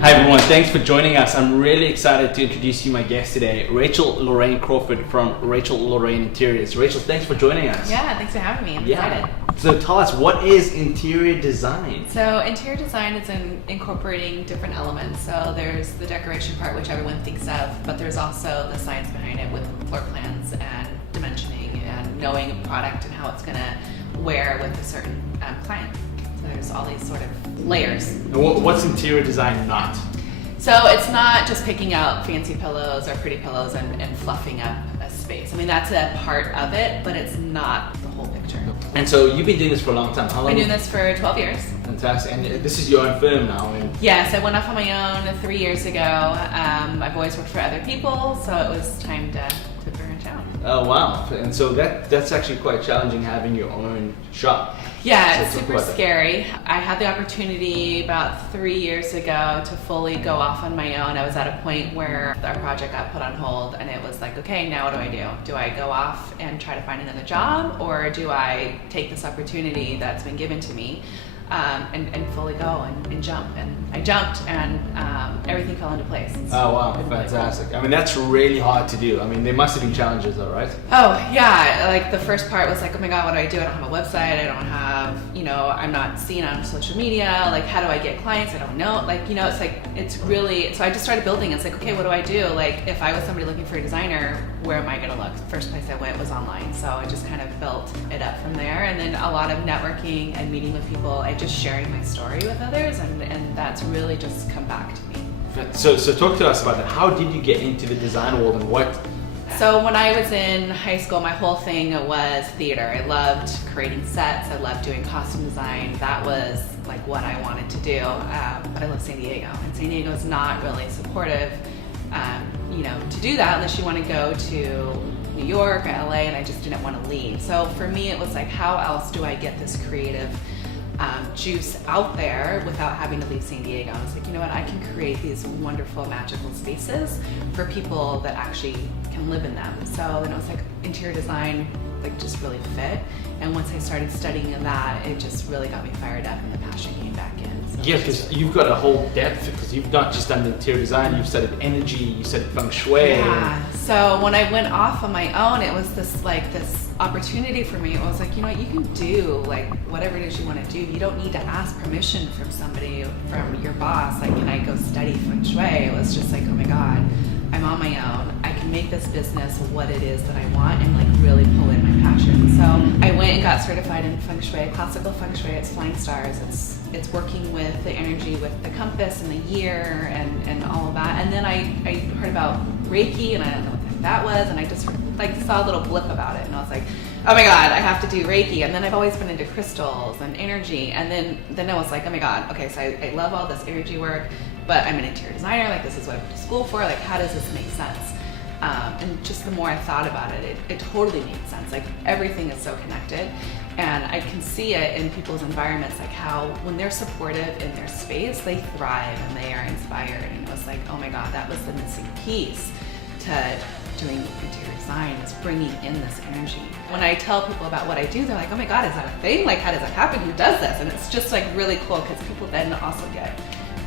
Hi everyone, thanks for joining us. I'm really excited to introduce you my guest today, Rachel Larraine Crawford from Rachel Larraine Interiors. Rachel, thanks for joining us. Yeah, thanks for having me. I'm excited. So tell us, what is interior design? So interior design is incorporating different elements. So there's the decoration part, which everyone thinks of, but there's also the science behind it with floor plans and dimensioning and knowing a product and how it's going to wear with a certain client. So there's all these sort of layers. And what's interior design not? So it's not just picking out fancy pillows or pretty pillows and fluffing up a space. I mean, that's a part of it, but it's not the whole picture. And so you've been doing this for a long time. How long? I've been doing this for 12 years. Fantastic. And this is your own firm now? Yes, I went off on my own 3 years ago. I've always worked for other people, so it was time to branch out. Oh wow. And so that's actually quite challenging, having your own shop. Yeah, it's super scary. I had the opportunity about 3 years ago to fully go off on my own. I was at a point where our project got put on hold and it was like, okay, now what do I do? Do I go off and try to find another job, or do I take this opportunity that's been given to me and fully go and jump? And I jumped and everything fell into place. Oh wow, fantastic. Really cool. I mean, that's really hard to do. I mean, there must have been challenges though, right? Oh yeah, like the first part was like, oh my God, what do I do? I don't have a website, I don't have, I'm not seen on social media, like how do I get clients? I don't know, it's really, so I just started building. It's like, okay, what do I do? Like if I was somebody looking for a designer, where am I gonna look? The first place I went was online, so I just kind of built it up from there, and then a lot of networking and meeting with people and just sharing my story with others, and that's really just come back to me. So talk to us about that. How did you get into the design world, and what? So when I was in high school, my whole thing was theater. I loved creating sets. I loved doing costume design. That was like what I wanted to do. But I love San Diego, and San Diego is not really supportive, to do that unless you want to go to New York or LA, and I just didn't want to leave. So for me, it was like, how else do I get this creative juice out there without having to leave San Diego? I was like, you know what, I can create these wonderful magical spaces for people that actually can live in them. So then it was like interior design just really fit, and once I started studying that, it just really got me fired up and the passion came back in. So yeah, because you've got a whole depth, because you've not just done the interior design, you've studied energy, you studied Feng Shui. Yeah, so when I went off on my own, it was this opportunity for me. It was like, you can do whatever it is you want to do. You don't need to ask permission from somebody, from your boss, can I go study Feng Shui? It was just like, oh my God, I'm on my own. I can make this business what it is that I want and really pull in my passion. So I went and got certified in Feng Shui, classical Feng Shui. It's flying stars. It's working with the energy, with the compass and the year and all of that. And then I heard about Reiki, and I don't know what that was, and I just saw a little blip about it, and I was like, oh my God, I have to do Reiki. And then I've always been into crystals and energy, and then I was like, oh my God, okay, so I love all this energy work, but I'm an interior designer, this is what I went to school for, how does this make sense? And just the more I thought about it, it totally made sense. Everything is so connected, and I can see it in people's environments, how when they're supportive in their space, they thrive and they are inspired. And it was like, oh my God, that was the missing piece to doing interior design, is bringing in this energy. When I tell people about what I do, they're like, oh my God, is that a thing? How does that happen? Who does this? And it's just really cool, because people then also get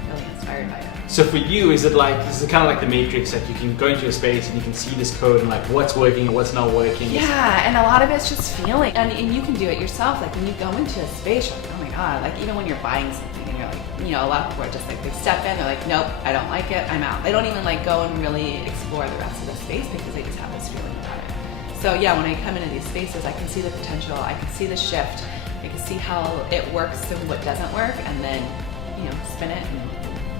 really inspired by it. So for you, is it kind of like the Matrix, you can go into a space and you can see this code and what's working and what's not working? Yeah, and a lot of it's just feeling, and you can do it yourself. When you go into a space, you're like, oh my God, even when you're buying something and you're a lot of people are just they step in, they're like, nope, I don't like it, I'm out. They don't even go and really explore the rest of the space because they just have this feeling about it. So yeah, when I come into these spaces, I can see the potential, I can see the shift, I can see how it works and what doesn't work, and then spin it and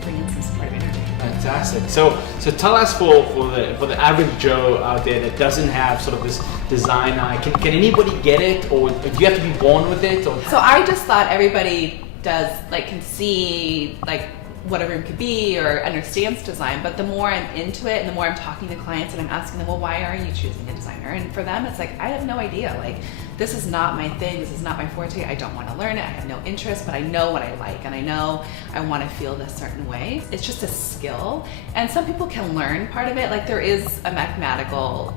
bring in some supportive energy. Fantastic. So tell us for the average Joe out there that doesn't have sort of this design eye, can anybody get it, or do you have to be born with it? Or? So I just thought everybody does, can see what a room could be or understands design, but the more I'm into it and the more I'm talking to clients and I'm asking them, well, why are you choosing a designer? And for them, it's I have no idea. This is not my thing, this is not my forte, I don't want to learn it, I have no interest, but I know what I like, and I know I want to feel this certain way. It's just a skill, and some people can learn part of it. There is a mathematical,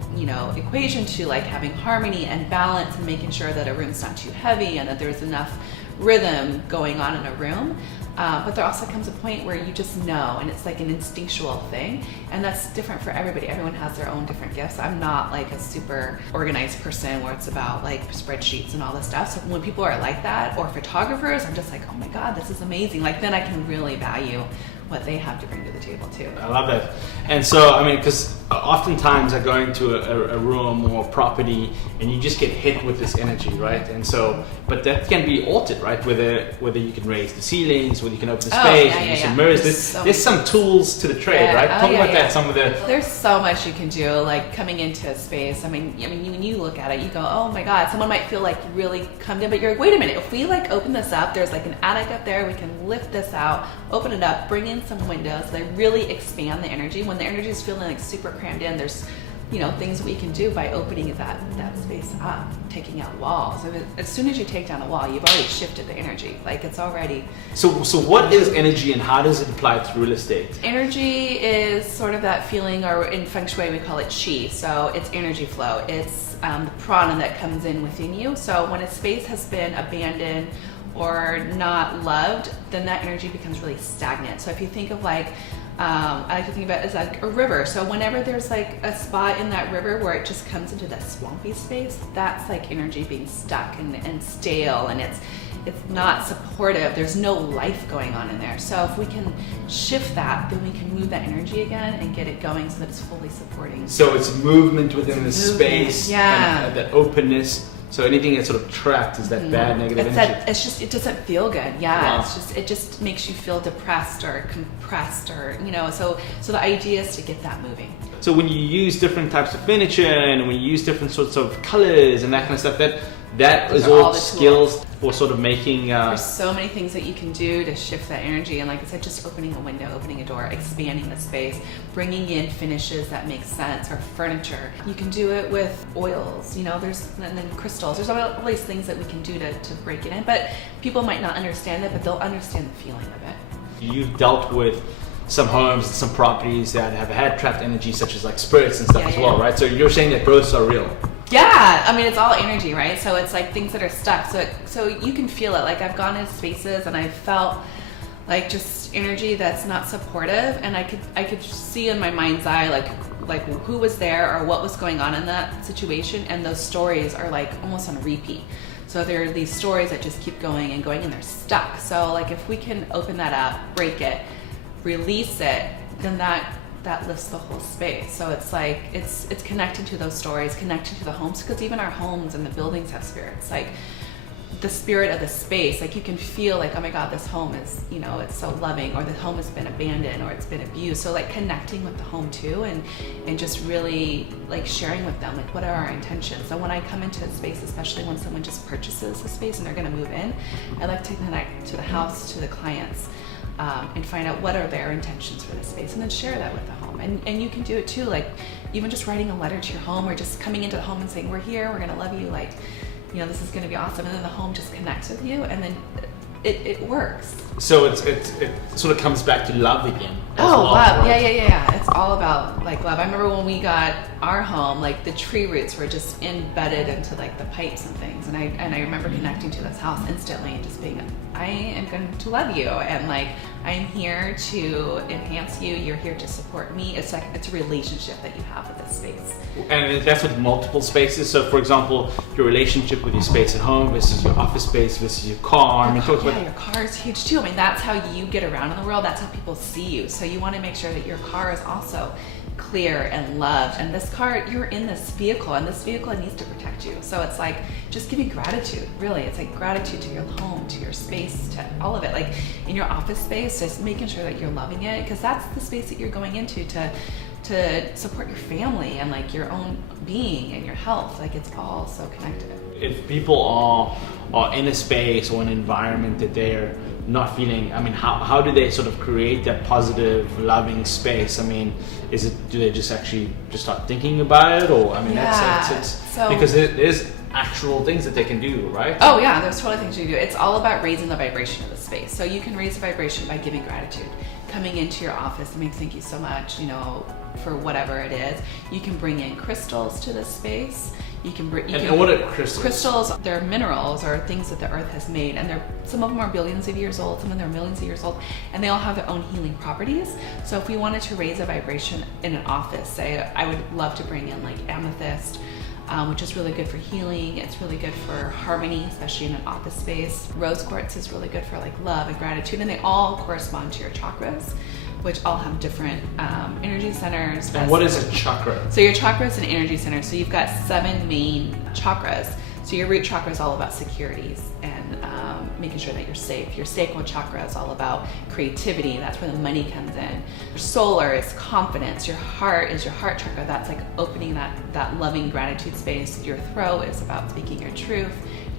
equation to having harmony and balance and making sure that a room's not too heavy and that there's enough rhythm going on in a room. But there also comes a point where you just know, and it's like an instinctual thing, and that's different for everybody. Everyone has their own different gifts. I'm not like a super organized person where it's about like spreadsheets and all this stuff. So when people are like that, or photographers, I'm just like, oh my God, this is amazing. Like then I can really value what they have to bring to the table too. I love that. And so, I mean, because oftentimes I go into a room or property and you just get hit with this energy, right? And so, but that can be altered, right? Whether you can raise the ceilings, whether you can open the space, use some mirrors. There's some tools to the trade, right? Talk about that, some of the... There's so much you can do, like coming into a space. I mean, when you look at it, you go, oh my God, someone might feel like really come in, but you're like, wait a minute, if we like open this up, there's like an attic up there, we can lift this out, open it up, bring in some windows. They really expand the energy. When the energy is feeling like super crammed in, there's things that we can do by opening that space up, taking out walls. I mean, as soon as you take down a wall, you've already shifted the energy. Like it's already. So what is energy and how does it apply to real estate? Energy is sort of that feeling, or in Feng Shui we call it qi. So it's energy flow. It's the prana that comes in within you. So when a space has been abandoned or not loved, then that energy becomes really stagnant. So if you think of like, I like to think about it as like a river. So whenever there's like a spot in that river where it just comes into that swampy space, that's like energy being stuck and stale, and it's not supportive. There's no life going on in there. So if we can shift that, then we can move that energy again and get it going so that it's fully supporting. So it's movement within the space, and that openness. So anything that's sort of trapped is that bad negative energy. It doesn't feel good. Yeah, wow. It just makes you feel depressed or compressed, or So the idea is to get that moving. So when you use different types of furniture and when you use different sorts of colors and that kind of stuff, that is all skills for sort of making... There's so many things that you can do to shift that energy. And like I said, just opening a window, opening a door, expanding the space, bringing in finishes that make sense, or furniture. You can do it with oils, and then crystals. There's all these things that we can do to break it in. But people might not understand it, but they'll understand the feeling of it. You've dealt with some homes, some properties that have had trapped energy, such as like spirits and stuff as well, right? So you're saying that ghosts are real? Yeah, I mean, it's all energy, right? So it's like things that are stuck. So you can feel it. Like I've gone into spaces and I felt like just energy that's not supportive, and I could see in my mind's eye like who was there or what was going on in that situation, and those stories are like almost on repeat. So there are these stories that just keep going and going, and they're stuck. So like if we can open that up, break it, release it, then that lifts the whole space. So it's like it's connecting to those stories, connecting to the homes, because even our homes and the buildings have spirits. Like the spirit of the space, like you can feel like, oh my God, this home is, it's so loving, or the home has been abandoned, or it's been abused. So like connecting with the home too, and just really like sharing with them, like what are our intentions. So when I come into a space, especially when someone just purchases a space and they're going to move in, I like to connect to the house, to the clients, and find out what are their intentions for the space, and then share that with the home. And you can do it too, like even just writing a letter to your home, or just coming into the home and saying, we're here, we're gonna love you, like, this is gonna be awesome. And then the home just connects with you, and then it works. So it sort of comes back to love again. Love. Right? Yeah. It's all about like love. I remember when we got our home, like the tree roots were just embedded into like the pipes and things. And I remember connecting to this house instantly and just being, I am going to love you. And like, I'm here to enhance you. You're here to support me. It's like, it's a relationship that you have with this space. And that's with multiple spaces. So for example, your relationship with your space at home versus your office space versus your car. Your car is huge too. I mean, that's how you get around in the world. That's how people see you. So you want to make sure that your car is also clear and loved. And this car, you're in this vehicle, and this vehicle needs to protect you. So it's like just giving gratitude, really. It's like gratitude to your home, to your space, to all of it. Like in your office space, just making sure that you're loving it, because that's the space that you're going into to support your family and like your own being and your health. Like it's all so connected. If people are in a space or an environment that they're not feeling, I mean, how do they sort of create that positive, loving space? I mean, do they just actually just start thinking about it, or I mean, because there's actual things that they can do, right? Oh yeah, there's totally things you can do. It's all about raising the vibration of the space. So you can raise the vibration by giving gratitude, coming into your office and being, thank you so much, for whatever it is. You can bring in crystals to this space. And what are crystals? Crystals, they're minerals or things that the earth has made, and some of them are billions of years old, some of them are millions of years old, and they all have their own healing properties. So if we wanted to raise a vibration in an office, say, I would love to bring in like amethyst, which is really good for healing. It's really good for harmony, especially in an office space. Rose quartz is really good for like love and gratitude, and they all correspond to your chakras, which all have different energy centers. And what is a chakra? So your chakra is an energy center. So you've got 7 main chakras. So your root chakra is all about securities and making sure that you're safe. Your sacral chakra is all about creativity. That's where the money comes in. Your solar is confidence. Your heart is your heart chakra. That's like opening that loving gratitude space. Your throat is about speaking your truth.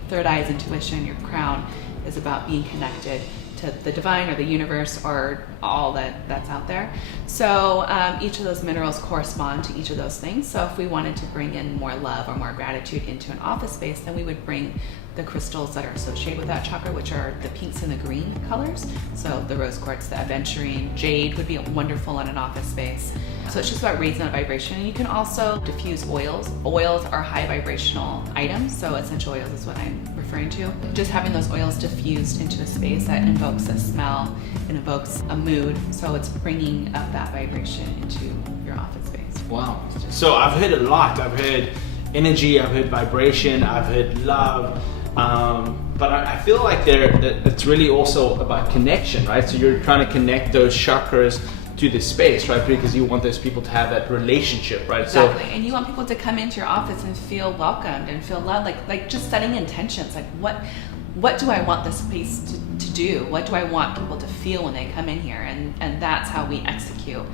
Third eye is intuition. Your crown is about being connected to the divine or the universe or all that's out there. So each of those minerals correspond to each of those things. So if we wanted to bring in more love or more gratitude into an office space, then we would bring the crystals that are associated with that chakra, which are the pinks and the green colors. So the rose quartz, the aventurine, jade would be wonderful in an office space. So it's just about raising that vibration. And you can also diffuse oils. Oils are high vibrational items, so essential oils is what I'm referring to. Just having those oils diffused into a space that invokes a smell and evokes a mood, so it's bringing up that vibration into your office space. Wow. So I've heard a lot. I've heard energy, I've heard vibration, I've heard love. But I feel like it's really also about connection, right? So you're trying to connect those chakras to the space, right? Because you want those people to have that relationship, right? Exactly. And you want people to come into your office and feel welcomed and feel loved, like just setting intentions, like what do I want this space to do? What do I want people to feel when they come in here? And that's how we execute,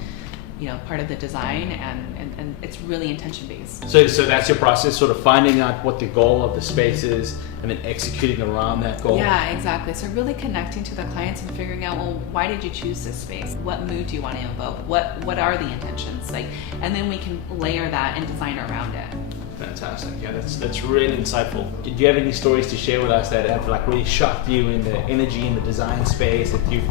part of the design, and it's really intention based. So that's your process, sort of finding out what the goal of the space is and then executing around that goal. Yeah, exactly. So really connecting to the clients and figuring out, well, why did you choose this space? What mood do you want to evoke? What are the intentions? And then we can layer that and design around it. Fantastic. Yeah, that's really insightful. Do you have any stories to share with us that have really shocked you in the energy in the design space, that you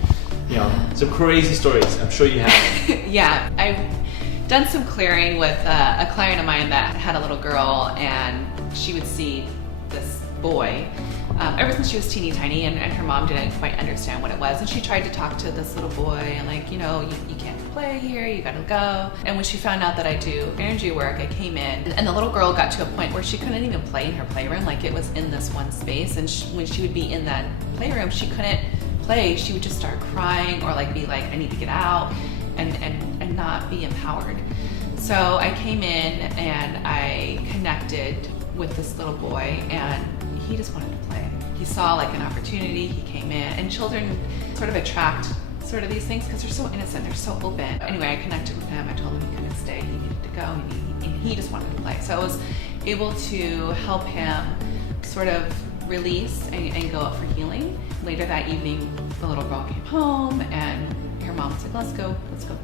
some crazy stories? I'm sure you have. Yeah, I've done some clearing with a client of mine that had a little girl, and she would see this boy ever since she was teeny tiny, and her mom didn't quite understand what it was, and she tried to talk to this little boy and you can't play here, you gotta go. And when she found out that I do energy work, I came in, and the little girl got to a point where she couldn't even play in her playroom. It was in this one space, and when she would be in that playroom, she couldn't play. She would just start crying or be like, I need to get out, and not be empowered. So I came in and I connected with this little boy, and he just wanted to play. He saw an opportunity, he came in, and children sort of attract these things because they're so innocent, they're so open. Anyway, I connected with him, I told him he couldn't stay, he needed to go, and he just wanted to play. So I was able to help him sort of release and go out for healing. Later that evening, the little girl came home, and her mom was like, let's go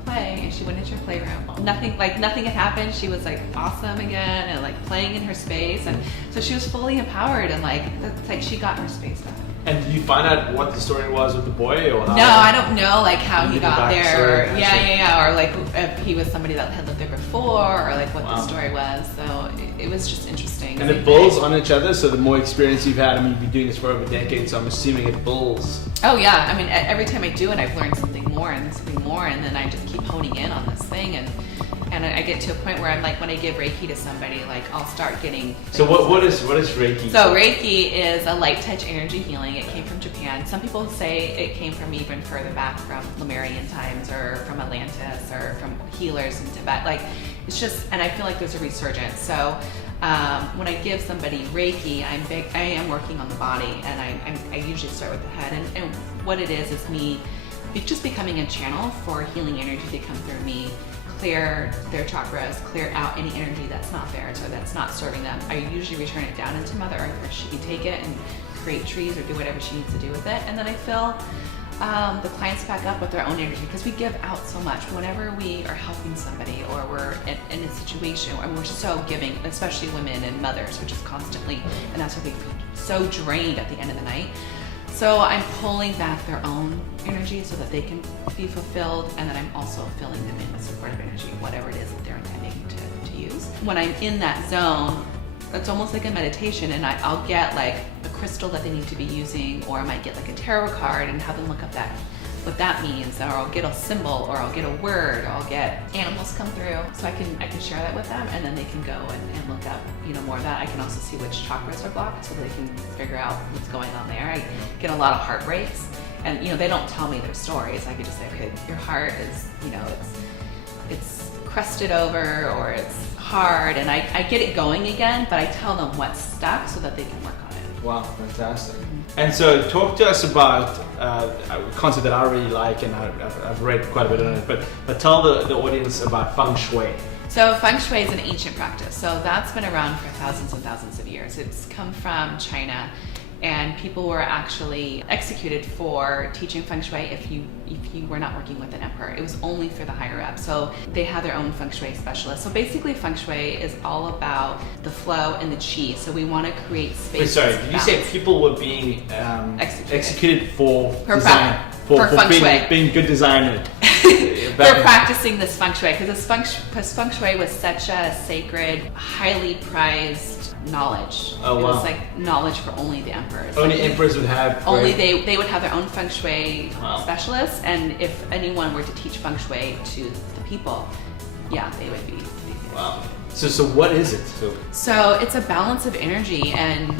play. And she went into her playroom. Nothing had happened. She was awesome again and playing in her space. And so she was fully empowered, and she got her space back. And did you find out what the story was with the boy, or how? No, I don't know how he got there. Or if he was somebody that had lived there before, or what the story was. So it was just interesting. And it builds on each other. So the more experience you've had, you've been doing this for over a decade, so I'm assuming it builds. Oh yeah, every time I do it, I've learned something more, and then I just keep honing in on this thing, and I get to a point where I'm when I give Reiki to somebody, I'll start getting. So what is Reiki? So Reiki is a light touch energy healing. It came from Japan. Some people say it came from even further back, from Lemurian times, or from Atlantis, or from healers in Tibet. It's just, and I feel like there's a resurgence. So when I give somebody Reiki, I am working on the body, and I usually start with the head. And what it is me just becoming a channel for healing energy to come through me, clear their chakras, clear out any energy that's not there, so that's not serving them. I usually return it down into Mother Earth, where she can take it and create trees or do whatever she needs to do with it. And then I fill the clients back up with their own energy, because we give out so much. Whenever we are helping somebody, or we're in a situation where we're so giving, especially women and mothers, which is constantly, and that's why we feel so drained at the end of the night. So I'm pulling back their own energy so that they can be fulfilled, and then I'm also filling them in with supportive energy, whatever it is that they're intending to use. When I'm in that zone, it's almost like a meditation, and I'll get like a crystal that they need to be using, or I might get like a tarot card and have them look up what that means, or I'll get a symbol, or I'll get a word, or I'll get animals come through, so I can share that with them, and then they can go and look up, more of that. I can also see which chakras are blocked, so they can figure out what's going on there. I get a lot of heartbreaks, and they don't tell me their stories. I could just say, okay, your heart is, it's crusted over, or it's hard, and I get it going again, but I tell them what's stuck so that they can work on it. Wow, fantastic. And so talk to us about a concept that I really like, and I've read quite a bit on it, but tell the audience about Feng Shui. So Feng Shui is an ancient practice. So that's been around for thousands and thousands of years. It's come from China, and people were actually executed for teaching Feng Shui if you were not working with an emperor. It was only for the higher up. So they had their own Feng Shui specialists. So basically Feng Shui is all about the flow and the chi. So we want to create space. Wait, sorry, did you say people were being executed for design? For Feng Shui. Being good designers. They're practicing this Feng Shui because Feng Shui was such a sacred, highly prized knowledge. Oh, wow. It was like knowledge for only the emperors. Only emperors would have. Only they would have their own Feng Shui Wow. specialists, and if anyone were to teach Feng Shui to the people, yeah, they would be. Wow. So what is it? So it's a balance of energy, and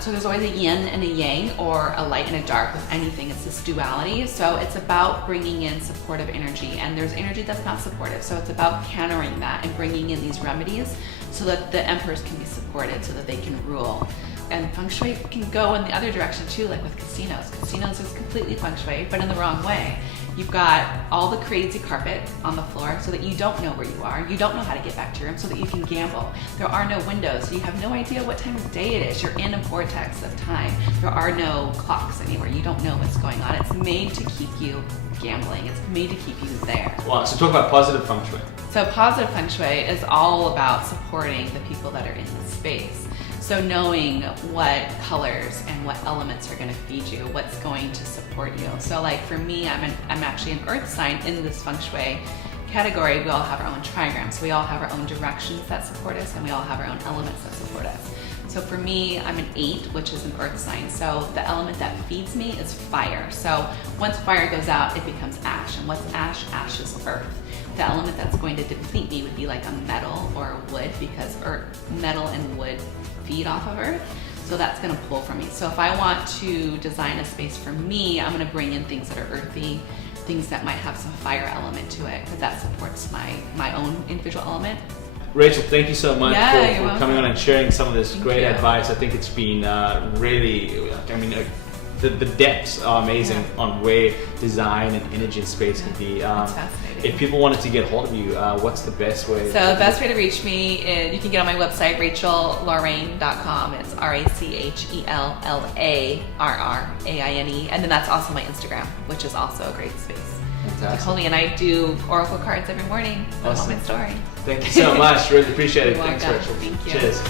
so there's always a yin and a yang, or a light and a dark with anything. It's this duality. So it's about bringing in supportive energy, and there's energy that's not supportive. So it's about countering that and bringing in these remedies so that the emperors can be supported, so that they can rule. And Feng Shui can go in the other direction too, like with casinos. Casinos is completely Feng Shui, but in the wrong way. You've got all the crazy carpet on the floor so that you don't know where you are. You don't know how to get back to your room so that you can gamble. There are no windows, so you have no idea what time of day it is. You're in a vortex of time. There are no clocks anywhere. You don't know what's going on. It's made to keep you gambling. It's made to keep you there. Wow, so talk about positive Feng Shui. So positive Feng Shui is all about supporting the people that are in the space. So knowing what colors and what elements are going to feed you, what's going to support you. So like for me, I'm actually an earth sign in this Feng Shui category. We all have our own trigrams. We all have our own directions that support us, and we all have our own elements that support us. So for me, I'm an 8, which is an earth sign. So the element that feeds me is fire. So once fire goes out, it becomes ash. And what's ash? Ash is earth. The element that's going to deplete me would be like a metal or a wood, because metal and wood feed off of earth. So that's going to pull from me. So if I want to design a space for me, I'm going to bring in things that are earthy, things that might have some fire element to it, because that supports my own individual element. Rachel, thank you so much for coming on and sharing some of this great advice. I think it's been really, the depths are amazing on where design and energy and space can be. That's fascinating. If people wanted to get hold of you, what's the best way? So the best way to reach me is, you can get on my website, rachellarraine.com. It's RACHELLARRAINE, and then that's also my Instagram, which is also a great space. Fantastic. Call me, and I do oracle cards every morning. That's my story. Thank you so much. Really appreciate it. You're Thanks, welcome. Rachel. Thank you. Cheers.